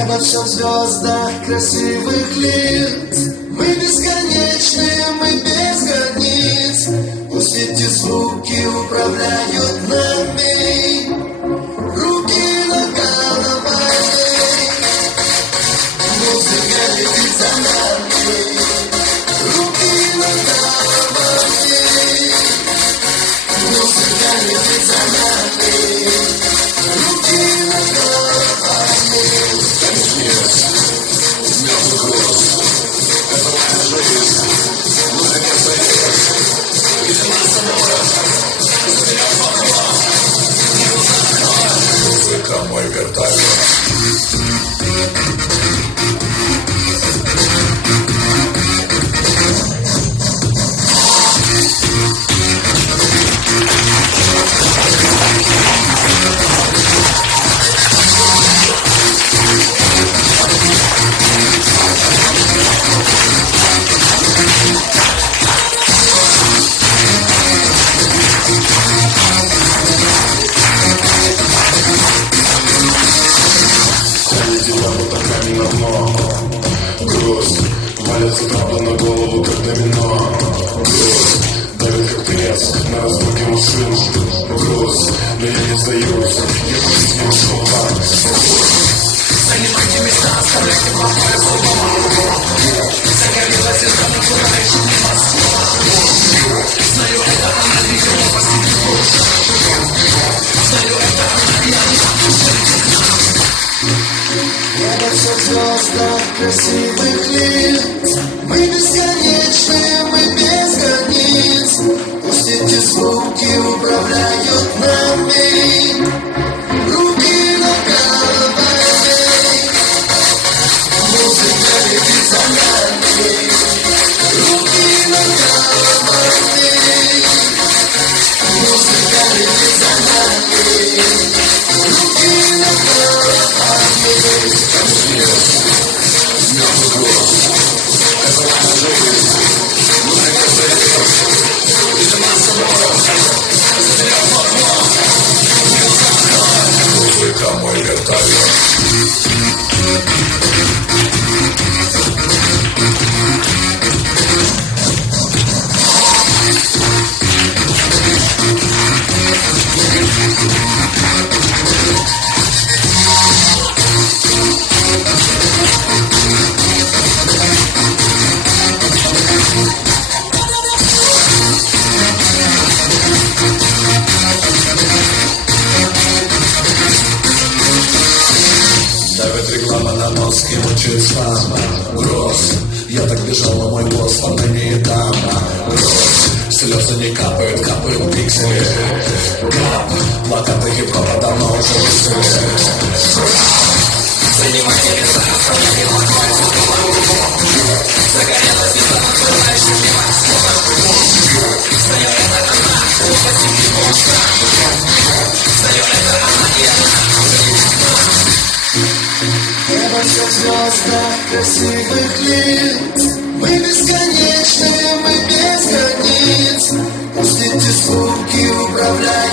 Небо все в звездах красивых лиц. Мы бесконечны, мы без границ. Пусть эти звуки управляют нами. Руки над головой. Музыка летит за нами. Руки над головой. Музыка летит за нами. Руки над головой. Музыка мой вертолёт. Груз валится правда на голову, как домино. Груз давит как треск на разборке машин. Груз, но я не сдаюсь, я жизнь не ушел. Занимайте места, оставляйте плохое слово. Загорелась это натуральная Москва. Знаю, это она видела последний. Знаю, это она реально. Небо все в звездах красивых лиц. Мы бесконечны, мы без границ. Пусть эти звуки управляют нами. Руки над головой. Музыка летит за нами. Руки над головой. Музыка летит за нами. Руки над головой. Музыка мой вертолёт. Давит реклама на мозги, мучает спазм. Груз, я так бежал, но мой голос поныне и там. Груз, слезы не капают, капают пиксели. Кап, плакаты хип-хопа давно уже высыли. Занимайте места, оставляйте плохое слово. Загорелась звезда, натуральная Москва. Знаю, это она, последний монстр. Знаю, это она и она. Небо все в звездах красивых лиц. Мы бесконечны, мы без границ. Пусть эти звуки управляют